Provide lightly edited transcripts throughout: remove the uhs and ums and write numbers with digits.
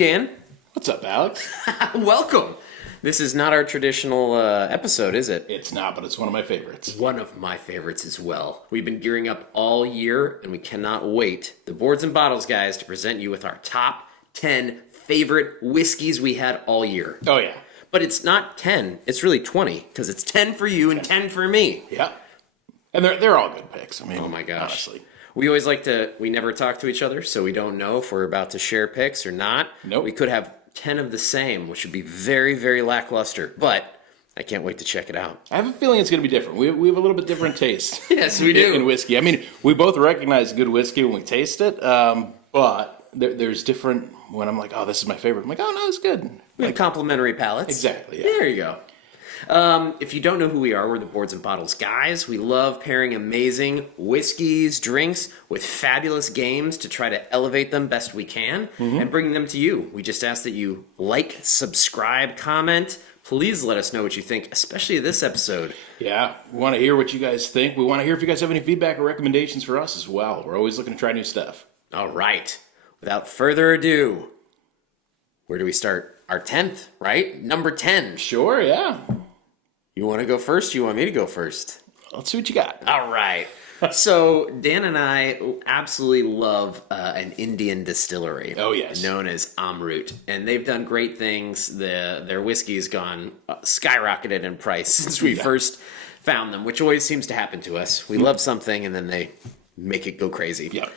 Dan. What's up, Alex? Welcome. This is not our traditional episode, is it? It's not, but it's one of my favorites. One of my favorites as well. We've been gearing up all year, and we cannot wait, the Boards and Bottles guys, to present you with our top 10 favorite whiskeys we had all year. Oh, yeah. But it's not 10, it's really 20, because it's 10 for you and 10 for me. Yeah. And they're all good picks. I mean, Oh my gosh. honestly. We always we never talk to each other, so we don't know if we're about to share picks or not. Nope. We could have 10 of the same, which would be very, very lackluster, but I can't wait to check it out. I have a feeling it's going to be different. We have a little bit different taste. Yes, we do. In whiskey. I mean, we both recognize good whiskey when we taste it, but there's different when I'm like, oh, this is my favorite. I'm like, oh, no, it's good. We have complementary palates. Exactly, yeah. There you go. If you don't know who we are, we're the Boards and Bottles guys. We love pairing amazing whiskeys, drinks with fabulous games to try to elevate them best we can and bring them to you. We just ask that you like, subscribe, comment. Please let us know what you think, especially this episode. Yeah, we want to hear what you guys think. We want to hear if you guys have any feedback or recommendations for us as well. We're always looking to try new stuff. All right. Without further ado, where do we start? Our 10th, right? Number 10. Sure, yeah. You want to go first? You want me to go first? Let's see what you got. All right. So Dan and I absolutely love an Indian distillery. Oh, yes. Known as Amrut. And they've done great things. Their whiskey's gone skyrocketed in price since we first found them, which always seems to happen to us. We love something and then they make it go crazy. Yeah.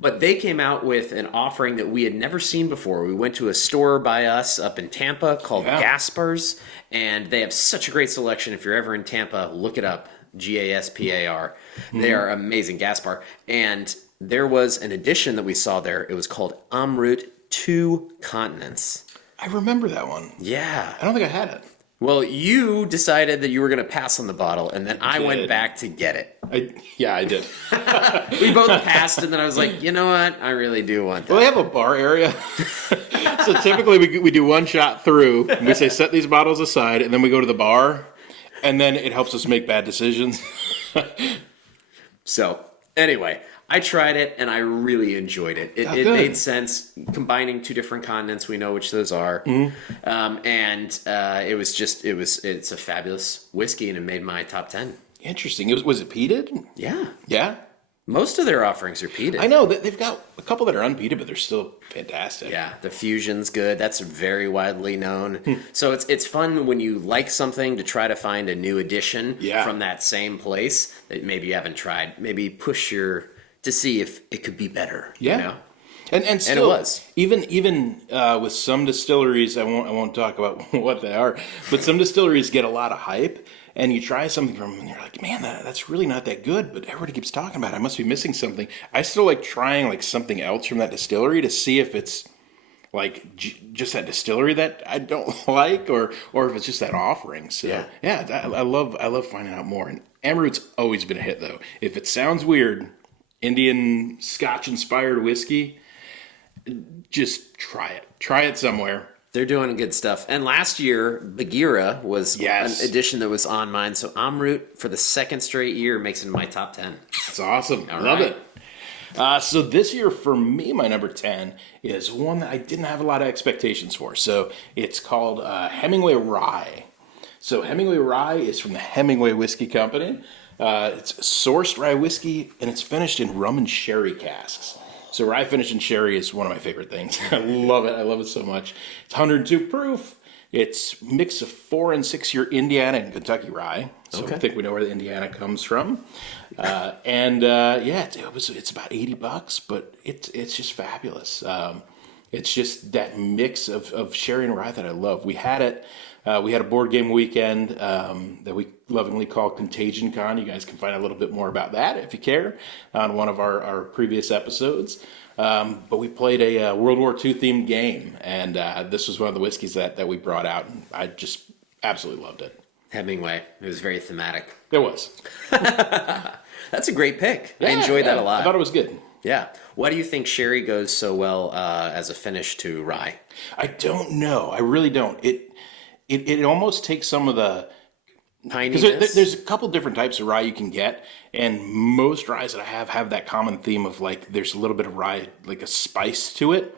But they came out with an offering that we had never seen before. We went to a store by us up in Tampa called Gaspar's, and they have such a great selection. If you're ever in Tampa, look it up, Gaspar. They are amazing, Gaspar. And there was an edition that we saw there. It was called Amrut Two Continents. I remember that one. Yeah. I don't think I had it. Well, you decided that you were going to pass on the bottle, and then I went back to get it. I did. We both passed, and then I was like, you know what? I really do want that. Well, they have a bar area. So typically we do one shot through, and we say set these bottles aside, and then we go to the bar, and then it helps us make bad decisions. So, anyway, I tried it, and I really enjoyed it. It made sense combining two different continents. We know which those are. And it's a fabulous whiskey, and it made my top 10. Interesting. Was it peated? Yeah. Yeah? Most of their offerings are peated. I know. They've got a couple that are unpeated, but they're still fantastic. Yeah, the Fusion's good. That's very widely known. So it's fun when you like something to try to find a new addition from that same place that maybe you haven't tried. Maybe push to see if it could be better. Yeah. You know? And still, it was. Even with some distilleries, I won't talk about what they are, but some distilleries get a lot of hype, and you try something from them, and you're like, man, that's really not that good, but everybody keeps talking about it. I must be missing something. I still like trying like something else from that distillery to see if it's like just that distillery that I don't like, or if it's just that offering. So I love finding out more. And Amrut's always been a hit though. If it sounds weird, Indian Scotch inspired whiskey, just try it. Try it somewhere. They're doing good stuff. And last year, Bagheera was an edition that was on mine. So Amrut, for the second straight year, makes it in my top 10. That's awesome. All Love right. it. So this year, for me, my number 10 is one that I didn't have a lot of expectations for. So it's called Hemingway Rye. So Hemingway Rye is from the Hemingway Whiskey Company. It's sourced rye whiskey, and it's finished in rum and sherry casks. So rye finished in sherry is one of my favorite things. I love it. I love it so much. It's 102 proof. It's a mix of 4- and 6-year Indiana and Kentucky rye. So I think we know where the Indiana comes from. It's about $80, but it's just fabulous. It's just that mix of sherry and rye that I love. We had it. We had a board game weekend that we lovingly call Contagion Con. You guys can find a little bit more about that if you care on one of our previous episodes. But we played a World War II themed game, and this was one of the whiskeys that we brought out, and I just absolutely loved it. Hemingway. It was very thematic. It was. That's a great pick. I enjoyed that a lot. I thought it was good. Yeah. Why do you think sherry goes so well as a finish to rye? I don't know. I really don't. It almost takes some of the Because there's a couple different types of rye you can get, and most ryes that I have that common theme of like there's a little bit of rye, like a spice to it,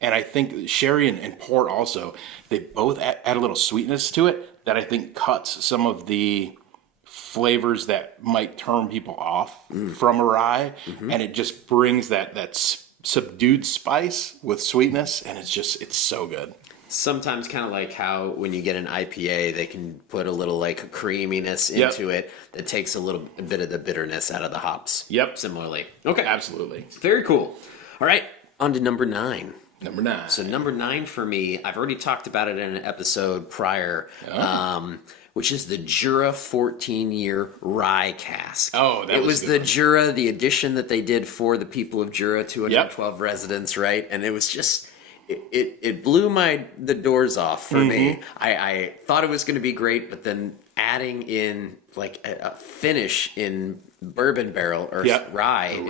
And I think sherry and port also, they both add a little sweetness to it that I think cuts some of the flavors that might turn people off from a rye. And it just brings that subdued spice with sweetness. And it's so good. Sometimes kind of like how when you get an IPA, they can put a little like creaminess into it that takes a little bit of the bitterness out of the hops. Yep. Similarly. Okay. Absolutely. Very cool. All right. On to number 9. Number 9. So number 9 for me, I've already talked about it in an episode prior, which is the Jura 14-year rye cask. Oh, that it was was a the good one. Jura, the edition that they did for the people of Jura, 212 residents, right? And it was just it blew the doors off for me. I thought it was going to be great, but then adding in like a finish in bourbon barrel or rye,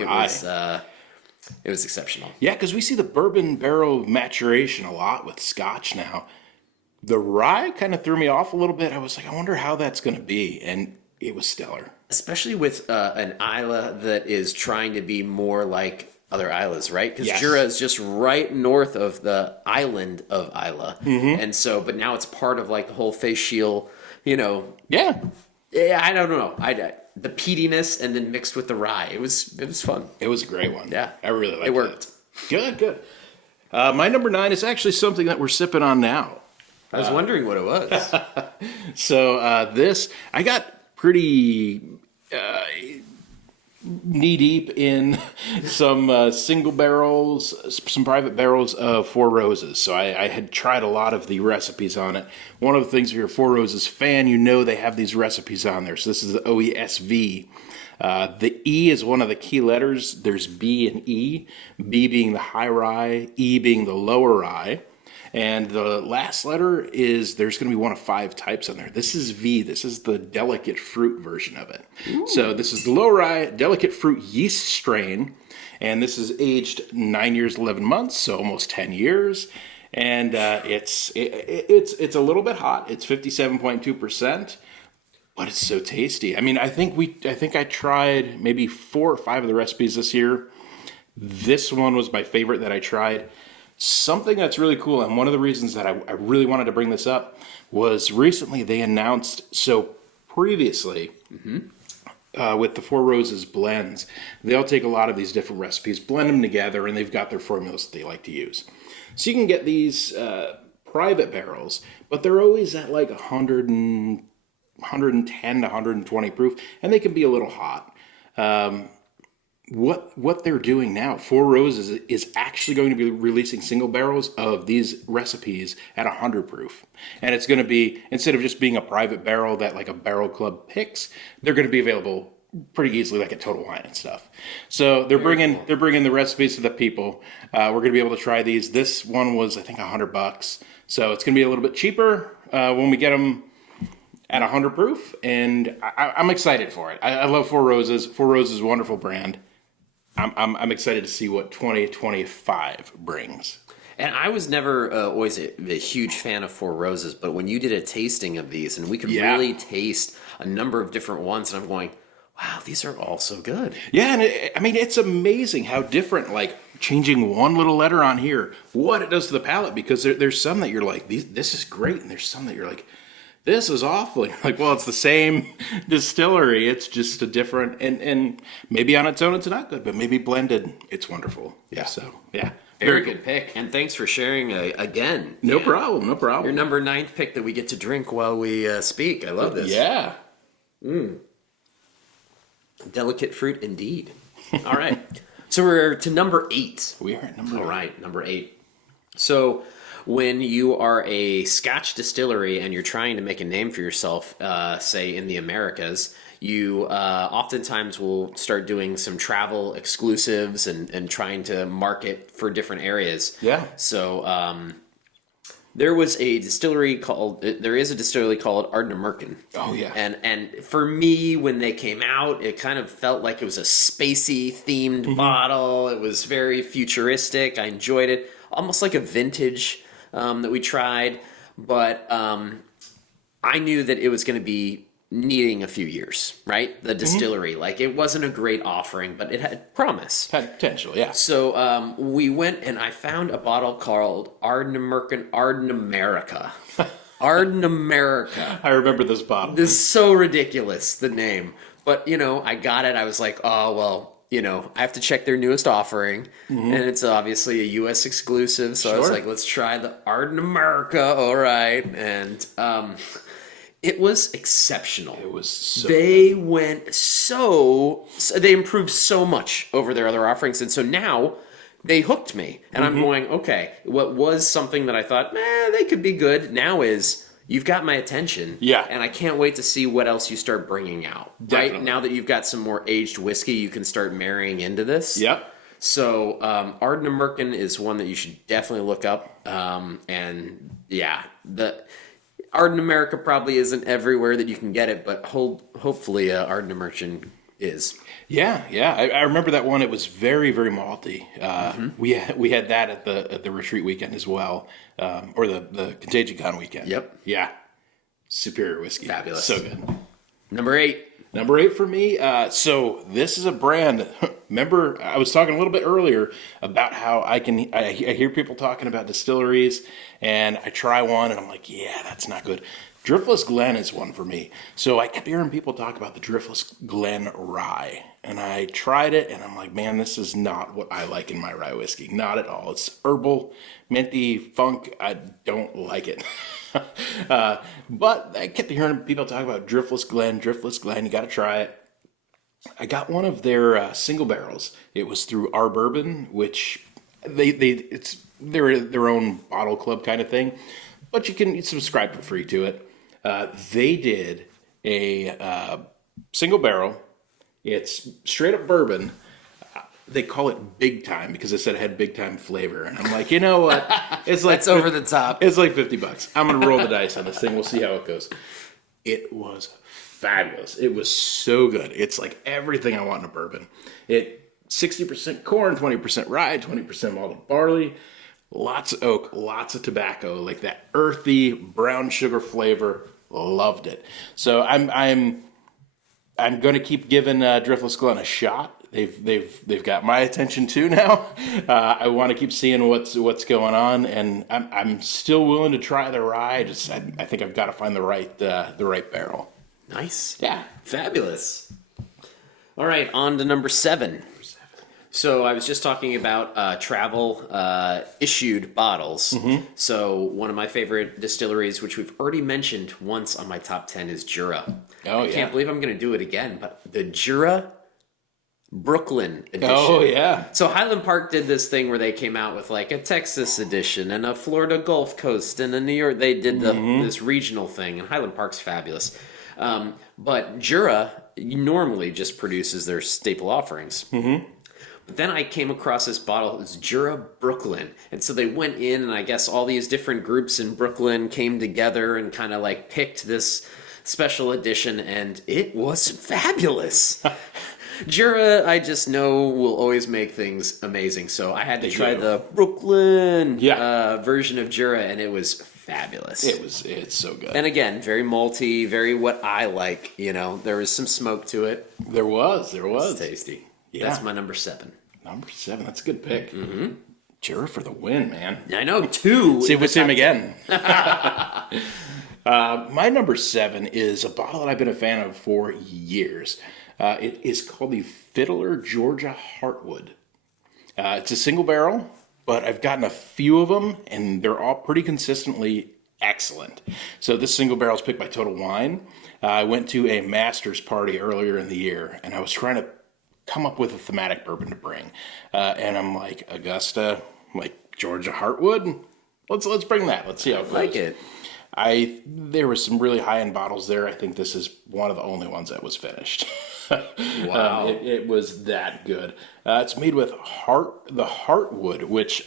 it was exceptional. Yeah, because we see the bourbon barrel maturation a lot with Scotch now. The rye kind of threw me off a little bit. I was like, I wonder how that's going to be, and it was stellar. Especially with an Isla that is trying to be more like other Islas, right? Because Jura is just right north of the island of Isla. And so, but now it's part of like the whole face shield, Yeah. Yeah, I don't know. The peatiness and then mixed with the rye. It was fun. It was a great one. Yeah. I really liked it. It worked. Good. My number 9 is actually something that we're sipping on now. I was wondering what it was. So this, I got pretty knee deep in some single barrels, some private barrels of Four Roses. So I had tried a lot of the recipes on it. One of the things, if you're a Four Roses fan, you know they have these recipes on there. So this is the OESV. The E is one of the key letters. There's B and E. B being the high rye, E being the lower rye. And the last letter is, there's going to be one of 5 types on there. This is V. This is the delicate fruit version of it. Ooh. So this is the low rye delicate fruit yeast strain. And this is aged 9 years, 11 months, so almost 10 years. And it's a little bit hot. It's 57.2%. But it's so tasty. I mean, I think I tried maybe 4 or 5 of the recipes this year. This one was my favorite that I tried. Something that's really cool, and one of the reasons that I really wanted to bring this up was recently they announced, so previously, with the Four Roses blends, they'll take a lot of these different recipes, blend them together, and they've got their formulas that they like to use. So you can get these private barrels, but they're always at like 110 to 120 proof, and they can be a little hot. What they're doing now, Four Roses is actually going to be releasing single barrels of these recipes at 100 proof. And it's going to be, instead of just being a private barrel that like a barrel club picks, they're going to be available pretty easily like at Total Wine and stuff. So they're bringing the recipes to the people. We're going to be able to try these. This one was, I think, $100. So it's going to be a little bit cheaper when we get them at 100 proof. And I'm excited for it. I love Four Roses. Four Roses is a wonderful brand. I'm excited to see what 2025 brings. And I was never always a huge fan of Four Roses, but when you did a tasting of these, and we could really taste a number of different ones, and I'm going, wow, these are all so good. Yeah, and it's amazing how different, like, changing one little letter on here, what it does to the palate, because there's some that you're like, this is great, and there's some that you're like, this is awful. You're like, well, it's the same distillery. It's just a different, and maybe on its own it's not good, but maybe blended, it's wonderful. Yeah. So, yeah. Very good pick. And thanks for sharing again. No problem. Your number 9th pick that we get to drink while we speak. I love this. Yeah. Delicate fruit indeed. All right. So we're to number 8. We are at number 8. All right, number 8. So when you are a Scotch distillery and you're trying to make a name for yourself, say in the Americas, you oftentimes will start doing some travel exclusives and trying to market for different areas. Yeah. So there is a distillery called Ardnamurchan. Oh, yeah. And for me, when they came out, it kind of felt like it was a spacey themed bottle. It was very futuristic. I enjoyed it. Almost like a vintage that we tried. But I knew that it was going to be needing a few years, right? The distillery, like it wasn't a great offering, but it had promise. Had potential, yeah. So we went and I found a bottle called Arden American Arden America. Arden America. I remember this bottle. This is so ridiculous, the name. But, I got it. I was like, oh, well, I have to check their newest offering. And it's obviously a U.S. exclusive. So I was Sure. like, let's try the Arden America. All right. And it was exceptional. It was so They they improved so much over their other offerings. And so now they hooked me. And I'm going, okay, what was something that I thought, they could be good, now is you've got my attention. Yeah. And I can't wait to see what else you start bringing out. Definitely. Right? Now that you've got some more aged whiskey, you can start marrying into this. Yep. So Arden American is one that you should definitely look up. And yeah, the Arden America probably isn't everywhere that you can get it, but hopefully Arden American is. Yeah. I remember that one. It was very, very malty. We had that at the retreat weekend as well, or the Contagion Con weekend. Yep. Yeah. Superior whiskey. Fabulous. So good. Number 8. Number 8 for me. So this is a brand. Remember, I was talking a little bit earlier about how I hear people talking about distilleries, and I try one, and I'm like, yeah, that's not good. Driftless Glen is one for me. So I kept hearing people talk about the Driftless Glen rye, and I tried it, and I'm like, man, this is not what I like in my rye whiskey. Not at all. It's herbal, minty, funk. I don't like it. But I kept hearing people talk about Driftless Glen. You got to try it. I got one of their single barrels. It was through Our Bourbon, which it's their own bottle club kind of thing, but you can subscribe for free to it. They did a single barrel. It's straight up bourbon. They call it Big Time because they said it had big time flavor, and I'm like, you know what? It's like That's over the top. It's like $50. I'm gonna roll the dice on this thing. We'll see how it goes. It was fabulous. It was so good. It's like everything I want in a bourbon. 60% corn, 20% rye, 20% malted barley, lots of oak, lots of tobacco, like that earthy brown sugar flavor. Loved it. So I'm going to keep giving Driftless Glen a shot. They've got my attention too now. I want to keep seeing what's going on, and I'm still willing to try the rye. I think I've got to find the right barrel. Nice. Yeah. Fabulous. All right, on to number 7. So I was just talking about travel issued bottles. So one of my favorite distilleries, which we've already mentioned once on my top 10, is Jura. Oh, I can't believe I'm going to do it again, but the Jura Brooklyn edition. Oh, yeah. So Highland Park did this thing where they came out with like a Texas edition and a Florida Gulf Coast and a New York. They did this regional thing, and Highland Park's fabulous. But Jura normally just produces their staple offerings. But then I came across this bottle. It was Jura Brooklyn. And so they went in, and I guess all these different groups in Brooklyn came together and kind of like picked this special edition, and it was fabulous. Jura, I just know, will always make things amazing. So I had to try the Brooklyn version of Jura, and it was fabulous. It's so good. And again, very malty, very what I like. There was some smoke to it. There was. It's tasty. Yeah. That's my number 7. Number 7. That's a good pick. Jura for the win, man. I know, 2. See if we see him again. My number 7 is a bottle that I've been a fan of for years. It is called the Fiddler Georgia Heartwood. It's a single barrel, but I've gotten a few of them, and they're all pretty consistently excellent. So this single barrel is picked by Total Wine. I went to a master's party earlier in the year, and I was trying to come up with a thematic bourbon to bring. And I'm like, Augusta, like Georgia Heartwood? Let's bring that. Let's see how it goes. Like it. There was some really high-end bottles there. I think this is one of the only ones that was finished. Wow. It was that good. It's made with the heartwood, which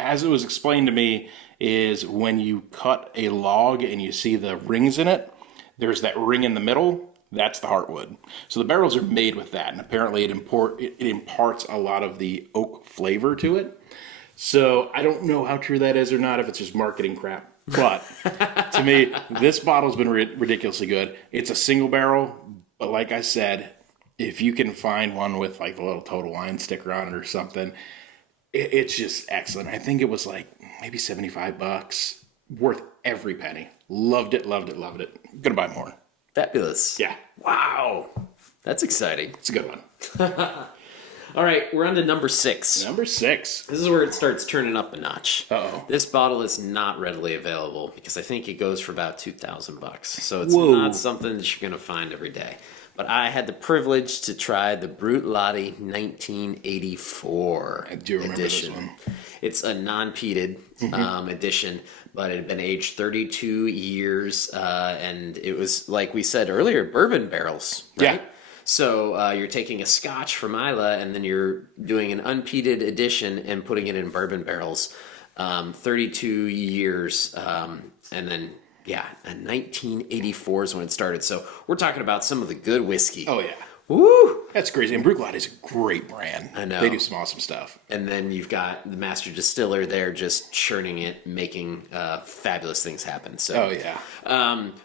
as it was explained to me, is when you cut a log and you see the rings in it, there's that ring in the middle. That's the heartwood. So the barrels are made with that, and apparently it imparts a lot of the oak flavor to it. So I don't know how true that is or not, if it's just marketing crap. But to me, this bottle's been ridiculously good. It's a single barrel, but like I said, if you can find one with like a little Total Wine sticker on it or something, it's just excellent. I think it was like maybe $75, worth every penny. Loved it, loved it, loved it. Gonna buy more. Fabulous. Yeah, Wow. That's exciting. it's a good one. All right, we're on to number 6. Number 6. This is where it starts turning up a notch. Uh-oh. This bottle is not readily available because I think it goes for about $2,000. So it's Whoa. not something that you're going to find every day. But I had the privilege to try the Brut Lottie 1984 I do remember edition. this one. It's a non-peated edition, but it had been aged 32 years, and it was, like we said earlier, bourbon barrels, right? Yeah. So you're taking a Scotch from Isla, and then you're doing an unpeated edition and putting it in bourbon barrels. 32 years, and then, yeah, and 1984 is when it started. So we're talking about some of the good whiskey. Oh, yeah. Woo! That's crazy. And Brut is a great brand. I know. They do some awesome stuff. And then you've got the master distiller there just churning it, making fabulous things happen. So, Oh, yeah.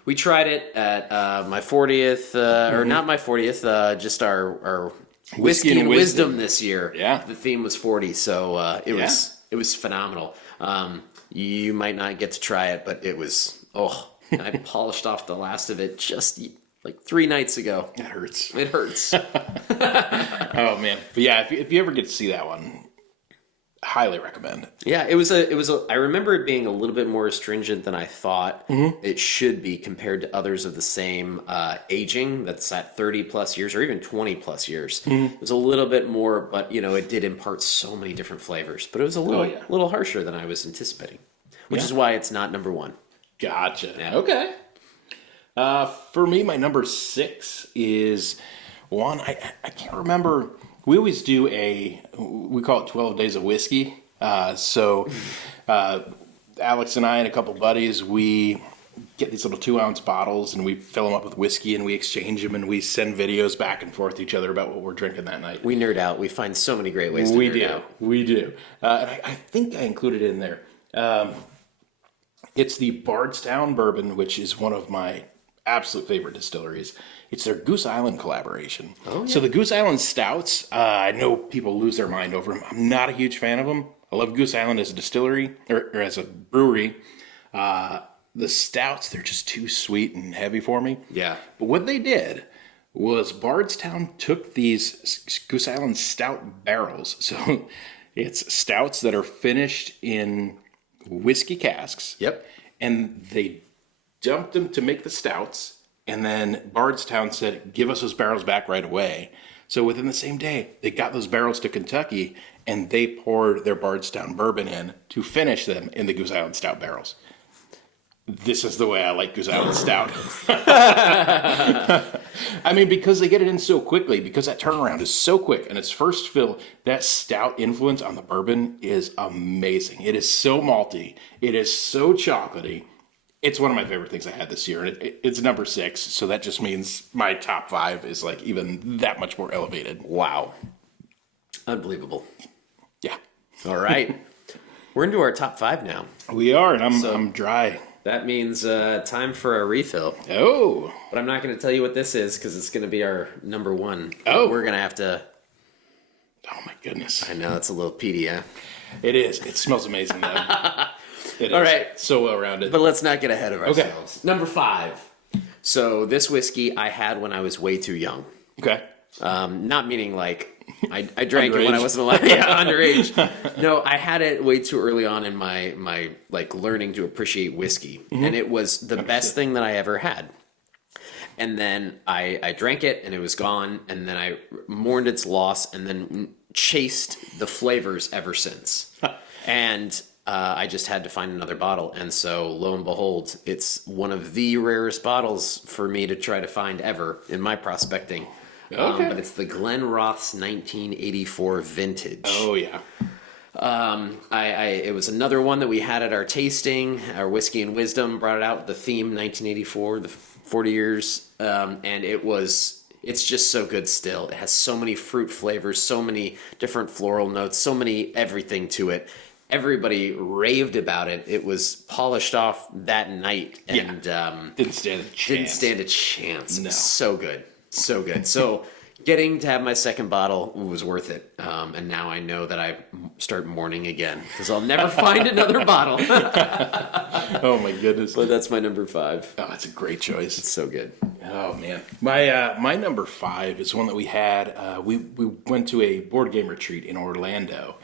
we tried it at my 40th, or not my 40th, just our whiskey and wisdom this year. Yeah. The theme was 40, so it was phenomenal. You might not get to try it, but it was, I polished off the last of it just like 3 nights ago. That hurts. It hurts. Oh, man. But yeah, if you ever get to see that one, highly recommend. Yeah, I remember it being a little bit more astringent than I thought it should be compared to others of the same aging that's at 30 plus years or even 20 plus years. It was a little bit more, but it did impart so many different flavors, but it was a little harsher than I was anticipating, which is why it's not number 1. Gotcha. Yeah. Okay. For me, my number 6 is one, I can't remember. We always do we call it 12 Days of Whiskey. So Alex and I and a couple buddies, we get these little 2-ounce bottles and we fill them up with whiskey and we exchange them and we send videos back and forth to each other about what we're drinking that night. We nerd out. We find so many great ways to nerd out. We do. And I think I included it in there. It's the Bardstown Bourbon, which is one of my absolute favorite distilleries. It's their Goose Island collaboration. Oh, yeah. So the Goose Island stouts, I know people lose their mind over them. I'm not a huge fan of them. I love Goose Island as a distillery, or as a brewery. The stouts, they're just too sweet and heavy for me. Yeah. But what they did was Bardstown took these Goose Island stout barrels. So it's stouts that are finished in whiskey casks. Yep. And they dumped them to make the stouts, and then Bardstown said, give us those barrels back right away. So within the same day, they got those barrels to Kentucky, and they poured their Bardstown bourbon in to finish them in the Goose Island Stout barrels. This is the way I like Goose Island Stout. I mean, because they get it in so quickly, because that turnaround is so quick, and its first fill, that stout influence on the bourbon is amazing. It is so malty. It is so chocolatey. It's one of my favorite things I had this year. It's number 6, so that just means my top 5 is like even that much more elevated. Wow. Unbelievable. Yeah. All right. We're into our top 5 now. We are, and I'm dry. That means time for a refill. Oh. But I'm not going to tell you what this is because it's going to be our number 1. Oh. We're going to have to... Oh, my goodness. I know, it's a little peaty, huh? It is. It smells amazing, though. It is. All right. So well-rounded. But let's not get ahead of Okay. ourselves. Number 5. So this whiskey I had when I was way too young. Okay. Not meaning like I drank it when I wasn't allowed. Yeah, underage. No, I had it way too early on in my like learning to appreciate whiskey, and it was the best thing that I ever had. And then I drank it, and it was gone, and then I mourned its loss, and then chased the flavors ever since. And I just had to find another bottle, and so lo and behold, it's one of the rarest bottles for me to try to find ever in my prospecting. Okay. But it's the Glenrothes 1984 vintage. Oh, yeah. It was another one that we had at our tasting. Our Whiskey and Wisdom brought it out, the theme 1984, the 40 years, and it's just so good still. It has so many fruit flavors, so many different floral notes, so many everything to it. everybody raved about it. It was polished off that night, and Didn't stand a chance. didn't stand a chance. No. So good. So good. So getting to have my second bottle was worth it. And now I know that I start mourning again because I'll never find another bottle. Oh my goodness. But that's my number 5. Oh, that's a great choice. It's so good. Oh man, my number 5 is one that we had. We went to a board game retreat in Orlando,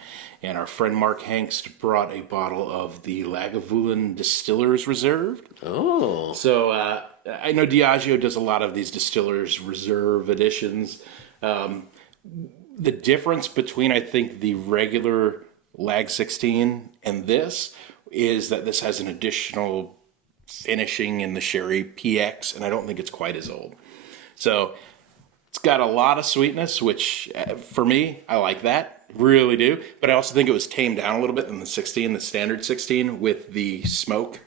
and our friend Mark Hanks brought a bottle of the Lagavulin Distillers Reserve. Oh. So I know Diageo does a lot of these Distillers Reserve editions. The difference between, I think, the regular Lag 16 and this is that this has an additional finishing in the sherry PX, and I don't think it's quite as old. So it's got a lot of sweetness, which for me, I like that, really do. But I also think it was tamed down a little bit in the 16, the standard 16 with the smoke.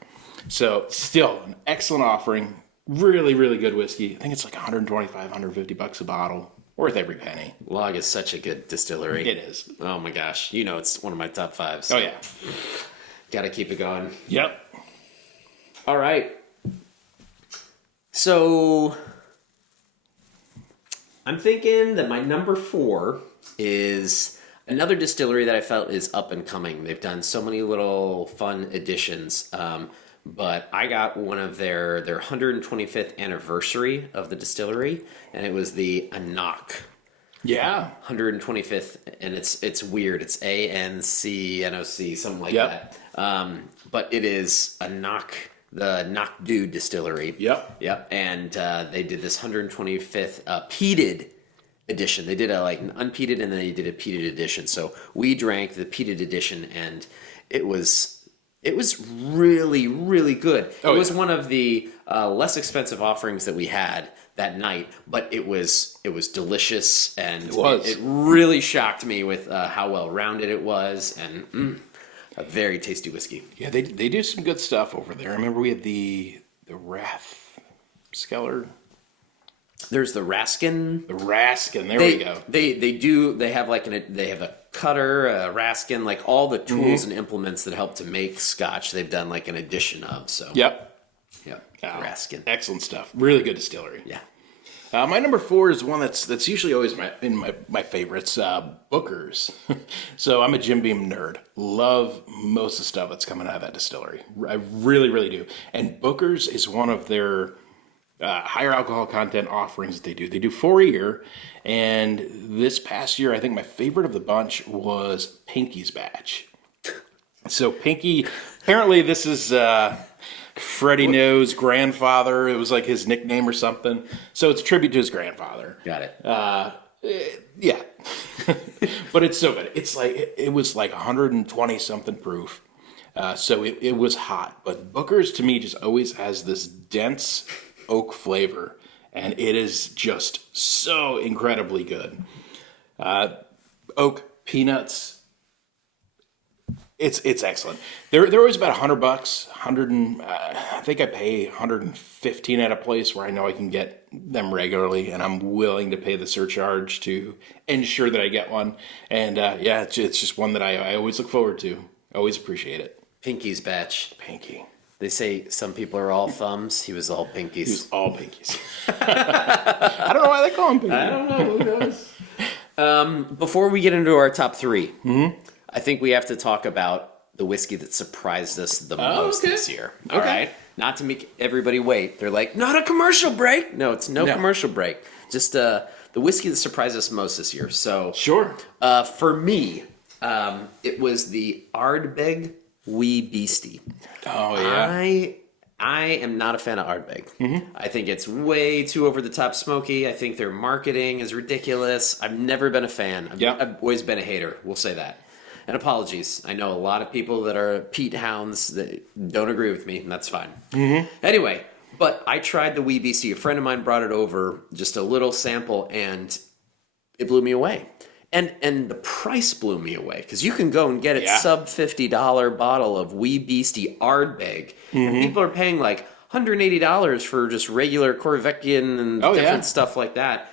So still an excellent offering, really, really good whiskey. I think it's like $125, $150 a bottle. Worth every penny. Log is such a good distillery. It is. Oh my gosh. You know it's one of my top 5s. Oh yeah. Gotta keep it going. Yep. All right. So I'm thinking that my number 4 is another distillery that I felt is up and coming. They've done so many little fun additions. But I got one of their 125th anniversary of the distillery, and it was the Anak. Yeah. 125th, and it's weird. It's ANCNOC, something like Yep. that. But it is Anak, the Nakdu distillery. Yep. And they did this 125th peated edition. They did an unpeated, and then they did a peated edition. So we drank the peated edition, and it was really, really good. It was one of the less expensive offerings that we had that night, but it was delicious, and it really shocked me with how well rounded it was, and a very tasty whiskey. Yeah, they do some good stuff over there. I remember we had the Rath Skeller. There's the Raskin. The Raskin. We go. They have a cutter, a Raskin, like all the tools and implements that help to make Scotch. They've done like an addition of. So Yep. Raskin. Excellent stuff. Really good distillery. Yeah. My number 4 is one that's usually always my favorites, Booker's. So I'm a Jim Beam nerd. Love most of the stuff that's coming out of that distillery. I really, really do. And Booker's is one of their higher alcohol content offerings that they do. They do 4 a year. And this past year, I think my favorite of the bunch was Pinky's batch. So Pinky, apparently this is Freddie No's grandfather. It was like his nickname or something. So it's a tribute to his grandfather. Got it. Yeah. But it's so good. It's like, it was like 120 something proof. So it was hot. But Booker's to me just always has this dense oak flavor. And it is just so incredibly good. Oak, peanuts. It's excellent. They're always about $100. I think I pay $115 at a place where I know I can get them regularly, and I'm willing to pay the surcharge to ensure that I get one. And it's just one that I always look forward to. Always appreciate it. Pinky's batch. Pinky. They say some people are all thumbs. He was all pinkies. He was all pinkies. I don't know why they call him pinky. I don't know. Who knows? Before we get into our top 3, I think we have to talk about the whiskey that surprised us the most this year. All right? Not to make everybody wait. They're like, not a commercial break. No, it's no commercial break. Just the whiskey that surprised us most this year. So Sure. For me, it was the Ardbeg Wee Beastie. Oh, yeah. I am not a fan of Ardbeg. I think it's way too over the top smoky. I think their marketing is ridiculous. I've never been a fan. I've always been a hater. We'll say that. And apologies. I know a lot of people that are peat hounds that don't agree with me, and that's fine. Anyway, but I tried the Wee Beastie. A friend of mine brought it over, just a little sample, and it blew me away. And the price blew me away, because you can go and get it sub $50 bottle of Wee Beastie Ardbeg, and people are paying like $180 for just regular Corvettian and different stuff like that.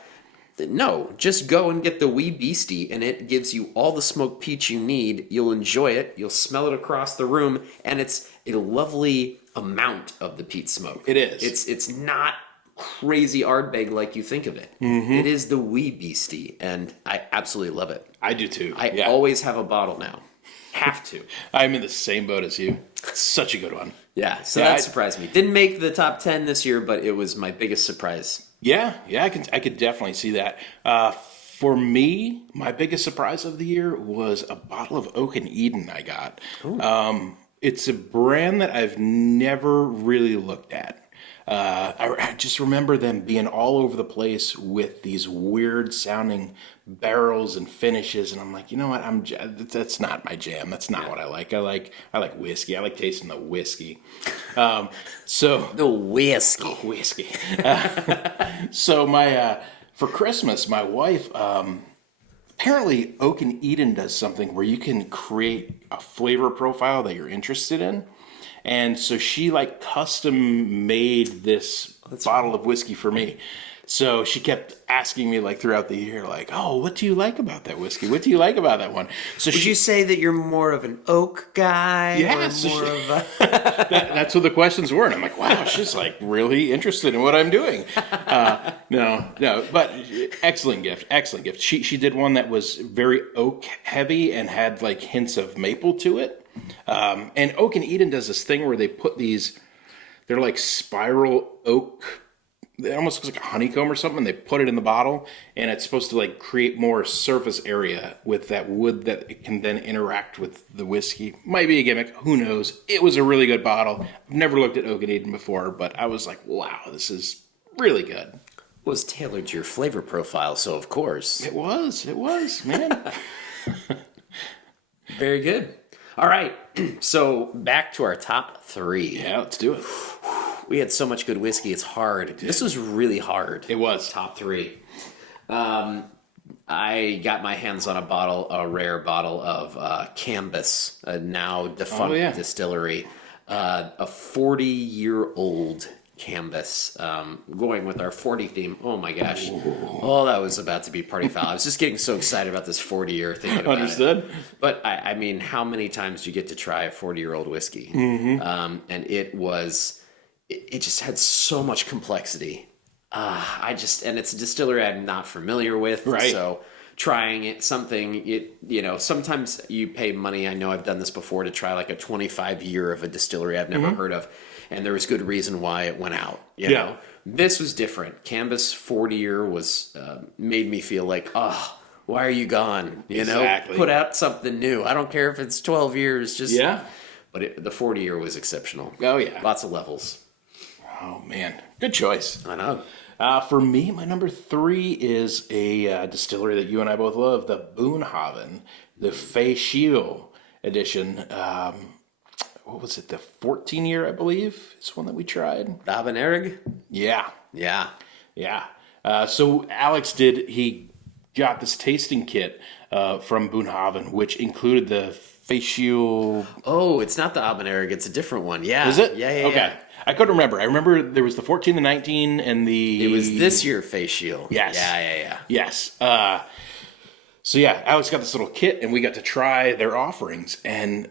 No, just go and get the Wee Beastie, and it gives you all the smoked peach you need. You'll enjoy it. You'll smell it across the room, and it's a lovely amount of the peat smoke. It is. It's not crazy Ardbeg like you think of it. It is the Wee Beastie, and I absolutely love it. I do too. I always have a bottle now. Have to. I'm in the same boat as you. It's such a good one. Yeah, so that surprised me. Didn't make the top 10 this year, but it was my biggest surprise. Yeah, I could definitely see that. For me, my biggest surprise of the year was a bottle of Oak and Eden I got. It's a brand that I've never really looked at. I just remember them being all over the place with these weird sounding barrels and finishes, and I'm like, you know what? That's not my jam. That's not what I like. I like whiskey. I like tasting the whiskey. So The whiskey. whiskey. So for Christmas, my wife apparently Oak and Eden does something where you can create a flavor profile that you're interested in. And so she like custom made this bottle of whiskey for me. So she kept asking me like throughout the year, like, "Oh, what do you like about that whiskey? What do you like about that one?" So Would you say that you're more of an oak guy? Yeah, or so more she- of a... that's what the questions were, and I'm like, "Wow, she's like really interested in what I'm doing." No, but excellent gift. She did one that was very oak heavy and had like hints of maple to it. And Oak and Eden does this thing where they put they're like spiral oak. It almost looks like a honeycomb or something. They put it in the bottle, and it's supposed to like create more surface area with that wood that it can then interact with the whiskey. Might be a gimmick. Who knows? It was a really good bottle. I've never looked at Oak and Eden before, but I was like, wow, this is really good. was tailored to your flavor profile, so of course. It was, man. Very good. All right, so back to our top 3. Yeah, let's do it. We had so much good whiskey, it's hard. This was really hard. It was. Top 3. I got my hands on a rare bottle of Cambus, a now defunct distillery. A 40-year-old Cambus, going with our 40 theme. Oh my gosh. Oh, that was about to be party foul. I was just getting so excited about this 40-year thinking about Understood. it. But I mean, how many times do you get to try a 40-year-old whiskey? And it just had so much complexity. And it's a distillery I'm not familiar with. Right. So trying sometimes you pay money. I know I've done this before to try like a 25-year of a distillery I've never heard of. And there was good reason why it went out. You know, this was different. Cambus 40-year was made me feel like, why are you gone? You know, put out something new. I don't care if it's 12 years. Just But the 40-year was exceptional. Oh yeah, lots of levels. Oh man, good choice. I know. For me, my number 3 is a distillery that you and I both love, the Boonhaven, the Faychiel edition. What was it? The 14-year, I believe, is one that we tried. The Habanerig? Yeah. Yeah. So Alex he got this tasting kit from Boonhaven, which included the Faychiel. Oh, it's not the Habanerig. It's a different one. Yeah. Is it? Yeah. Okay. Yeah. I couldn't remember. I remember there was the 14, the 19, and the... It was this year Faychiel. Yes. Yeah. Yes. So yeah, Alex got this little kit, and we got to try their offerings, and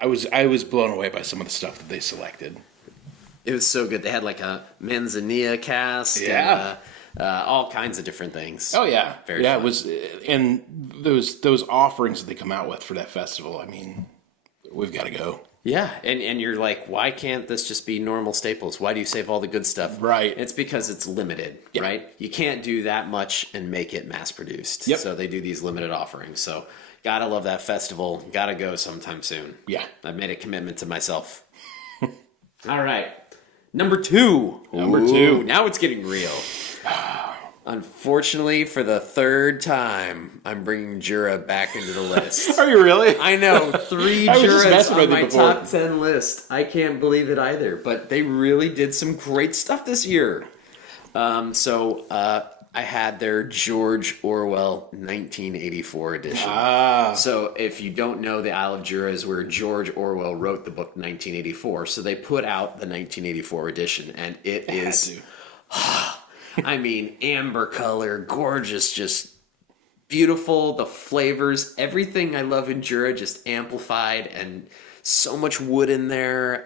I was blown away by some of the stuff that they selected. It was so good. They had like a manzanilla cask. Yeah. And, all kinds of different things. Oh yeah. Very fun. fun. It was, and those offerings that they come out with for that festival. I mean, we've got to go. Yeah, and you're like, why can't this just be normal staples? Why do you save all the good stuff? Right. It's because it's limited, right? You can't do that much and make it mass produced. Yep. So they do these limited offerings. So gotta love that festival. Gotta go sometime soon. Yeah. I've made a commitment to myself. All right. Number 2. Number 2. Now it's getting real. Unfortunately, for the 3rd time, I'm bringing Jura back into the list. Are you really? I know, 3 I was just Juras messing on with you my before. top 10 list. I can't believe it either, but they really did some great stuff this year. I had their George Orwell 1984 edition. So if you don't know, the Isle of Jura is where George Orwell wrote the book 1984. So they put out the 1984 edition, and it is... I mean, amber color, gorgeous, just beautiful. The flavors, everything I love in Jura just amplified, and so much wood in there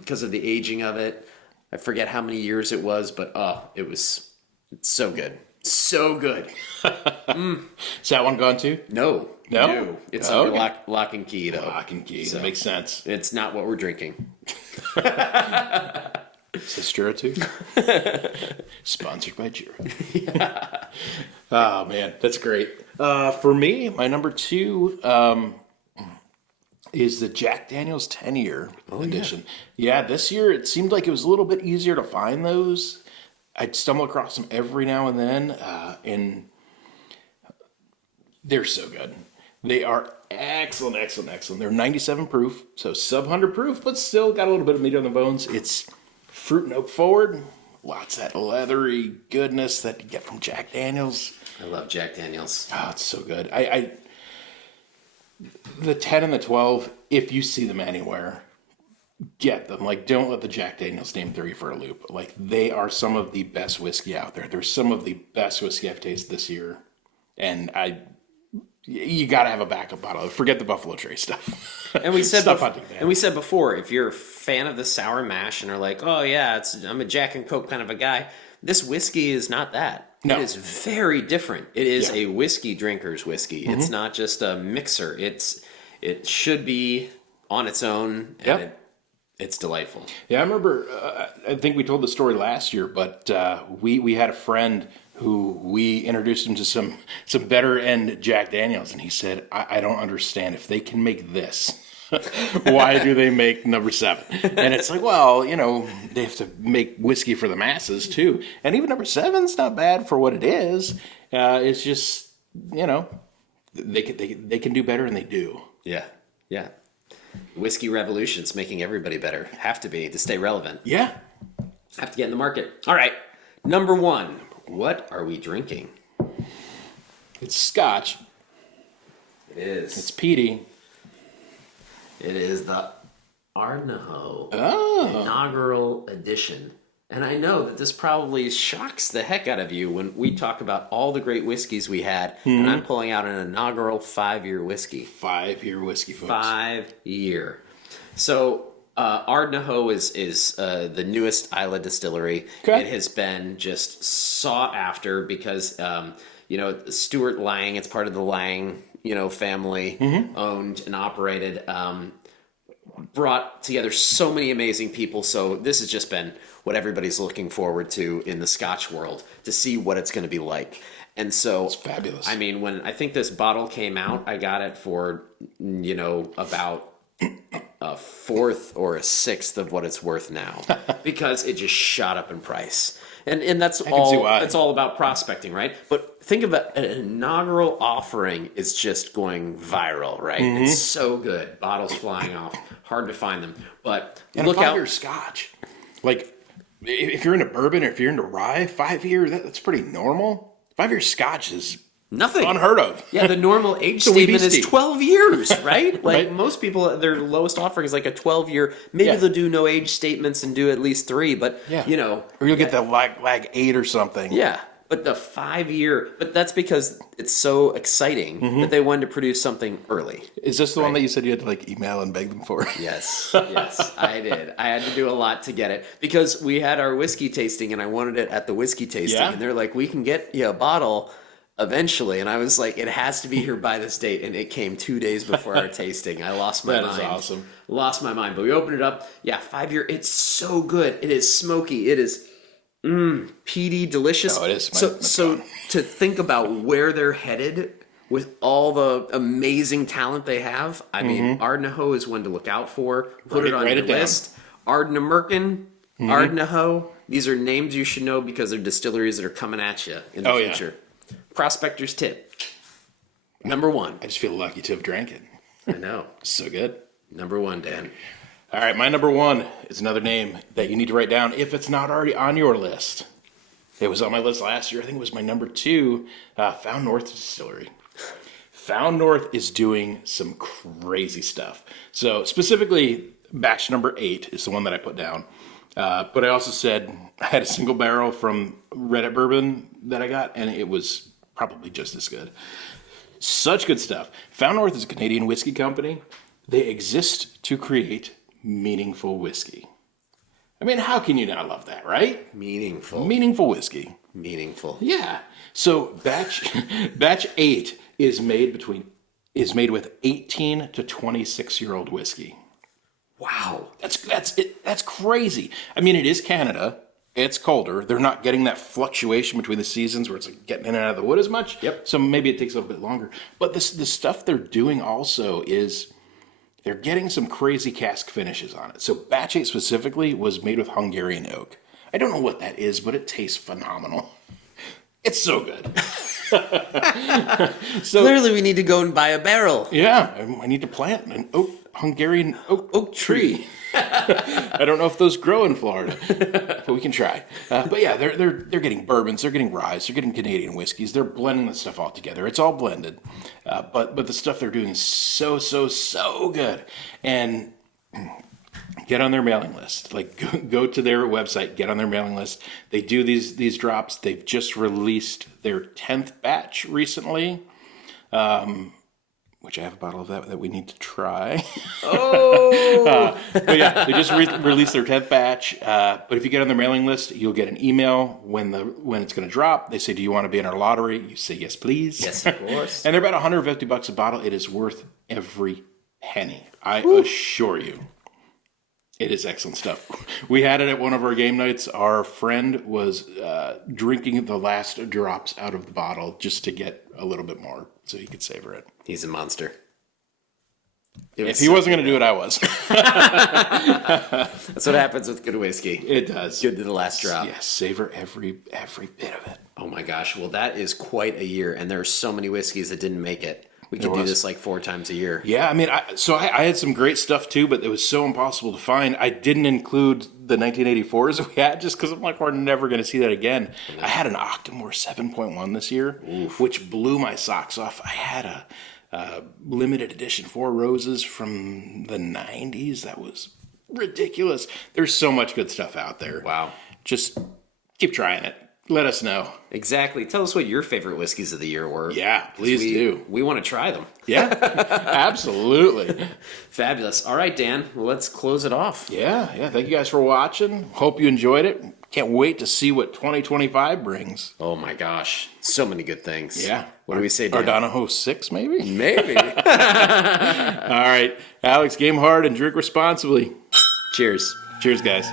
because of the aging of it. I forget how many years it was, but it was so good. So good. Is that one gone too? No. No? It's Oh, under okay. lock and key, though. Lock and key. So, that makes sense. it's not what we're drinking. Is this Jura too? Sponsored by Jura. Oh, man. That's great. For me, my number 2 is the Jack Daniel's 10-year edition. Yeah, this year it seemed like it was a little bit easier to find those. I'd stumble across them every now and then, and they're so good. They are excellent, excellent, excellent. They're 97 proof, so sub 100 proof, but still got a little bit of meat on the bones. It's fruit and oak forward. Lots of that leathery goodness that you get from Jack Daniel's. I love Jack Daniels. Oh, it's so good. The 10 and the 12, if you see them anywhere, get them. Like, don't let the Jack Daniels name throw you for a loop. Like, they are some of the best whiskey out there. They're some of the best whiskey I've tasted this year. And you got to have a backup bottle. Forget the Buffalo Trace stuff. And we said Stuff hunting, man. and we said before, if you're a fan of the sour mash and are like, oh yeah, I'm a Jack and Coke kind of a guy, this whiskey is not that. No. It is very different. It is Yeah. a whiskey drinker's whiskey. It's not just a mixer. It should be on its own, and Yep. it's delightful. Yeah, I remember, I think we told the story last year, but we had a friend who we introduced him to some better end Jack Daniels, and he said, I don't understand. If they can make this, why do they make number 7? And it's like, well, they have to make whiskey for the masses too. And even number 7's not bad for what it is. It's just, they can do better, and they do. Yeah, yeah. Whiskey revolution's making everybody better. Have to be to stay relevant. Yeah. Have to get in the market. All right, number 1. What are we drinking? It's Scotch. It is. It's peaty. It is the Ardnahoe Oh. inaugural edition. And I know that this probably shocks the heck out of you when we talk about all the great whiskeys we had, and I'm pulling out an inaugural 5-year whiskey. 5-year whiskey, folks. 5-year. So Ardnahoe is the newest Isla distillery. Okay. It has been just sought after because Stuart Lang, it's part of the Lang family, owned and operated. Brought together so many amazing people. So this has just been what everybody's looking forward to in the Scotch world, to see what it's going to be like. And so It's fabulous. I mean, when I think this bottle came out, I got it for about a fourth or a sixth of what it's worth now, because it just shot up in price. And that's can see why. It's all about prospecting, right? But think of it, an inaugural offering is just going viral, right? It's so good. Bottles flying off, hard to find them. But And look a 5-year out. Scotch. Like, if you're into bourbon or if you're into rye, 5-year, that's pretty normal. 5-year Scotch is Nothing. unheard of. Yeah, the normal age a wee statement is beastie. 12 years, right? Like Right. most people, their lowest offering is like a 12-year. Maybe Yeah. they'll do no age statements and do at least 3, but Or you'll get the lag 8 or something. yeah. But the 5-year, but that's because it's so exciting that they wanted to produce something early. Is this the one that you said you had to email and beg them for? Yes, yes, I did. I had to do a lot to get it because we had our whiskey tasting and I wanted it at the whiskey tasting. Yeah. And they're like, we can get you a bottle eventually. And I was like, it has to be here by this date. And it came 2 days before our tasting. I lost my That mind. is awesome. Lost my mind. But we opened it up. Yeah, 5-year. It's so good. It is smoky. It is peaty, delicious. Oh, it is. So to think about where they're headed with all the amazing talent they have, I mean, Ardnahoe is one to look out for. Put it on write your it down. list. Ardnamurchan, Ardnahoe. These are names you should know because they're distilleries that are coming at you in the Oh, yeah. future. Prospector's tip. Number 1. I just feel lucky to have drank it. I know. So good. Number 1, Dan. All right, my number 1 is another name that you need to write down if it's not already on your list. It was on my list last year. I think it was my number 2, Found North Distillery. Found North is doing some crazy stuff. So specifically, batch number 8 is the one that I put down. But I also said I had a single barrel from Reddit Bourbon that I got, and it was probably just as good. Such good stuff. Found North is a Canadian whiskey company. They exist to create meaningful whiskey. I mean, how can you not love that, right? Meaningful. Meaningful whiskey. Meaningful. Yeah. So batch 8 is made with 18 to 26-year-old whiskey. Wow. That's crazy. I mean, it is Canada. It's colder. They're not getting that fluctuation between the seasons where it's like getting in and out of the wood as much. Yep. So maybe it takes a little bit longer. But the stuff they're doing also is they're getting some crazy cask finishes on it. So batch 8 specifically was made with Hungarian oak. I don't know what that is, but it tastes phenomenal. It's so good. So Clearly, we need to go and buy a barrel. yeah, I need to plant an Hungarian oak tree. I don't know if those grow in Florida, but we can try. But yeah, they're getting bourbons, they're getting rye, they're getting Canadian whiskeys. They're blending the stuff all together. It's all blended, but the stuff they're doing is so good. And get on their mailing list. Like go to their website, get on their mailing list. They do these drops. They've just released their 10th batch recently. Which I have a bottle of that we need to try. Oh! But yeah, they just released their 10th batch. But if you get on their mailing list, you'll get an email when it's going to drop. They say, "Do you want to be in our lottery?" You say, "Yes, please." Yes, of course. And they're about $150 a bottle. It is worth every penny. I assure you. It is excellent stuff. We had it at one of our game nights. Our friend was drinking the last drops out of the bottle just to get a little bit more so he could savor it. He's a monster. If he wasn't going to do it, I was. That's what happens with good whiskey. It does. Good to the last drop. Yes, savor every bit of it. Oh my gosh. Well, that is quite a year, and there are so many whiskeys that didn't make it. We could do this like 4 times a year. Yeah, I mean, I had some great stuff too, but it was so impossible to find. I didn't include the 1984s that we had just because I'm like, we're never going to see that again. I had an Octomore 7.1 this year, which blew my socks off. I had a limited edition 4 Roses from the 90s. That was ridiculous. There's so much good stuff out there. Wow. Just keep trying it. Let us know. Exactly. Tell us what your favorite whiskeys of the year were. Yeah, please do. We want to try them. Yeah, absolutely. Fabulous. All right, Dan, well, let's close it off. Yeah. Thank you guys for watching. Hope you enjoyed it. Can't wait to see what 2025 brings. Oh my gosh. So many good things. Yeah. What do we say, Dan? Ardanaho 6, maybe? Maybe. All right. Alex, game hard and drink responsibly. Cheers. Cheers, guys.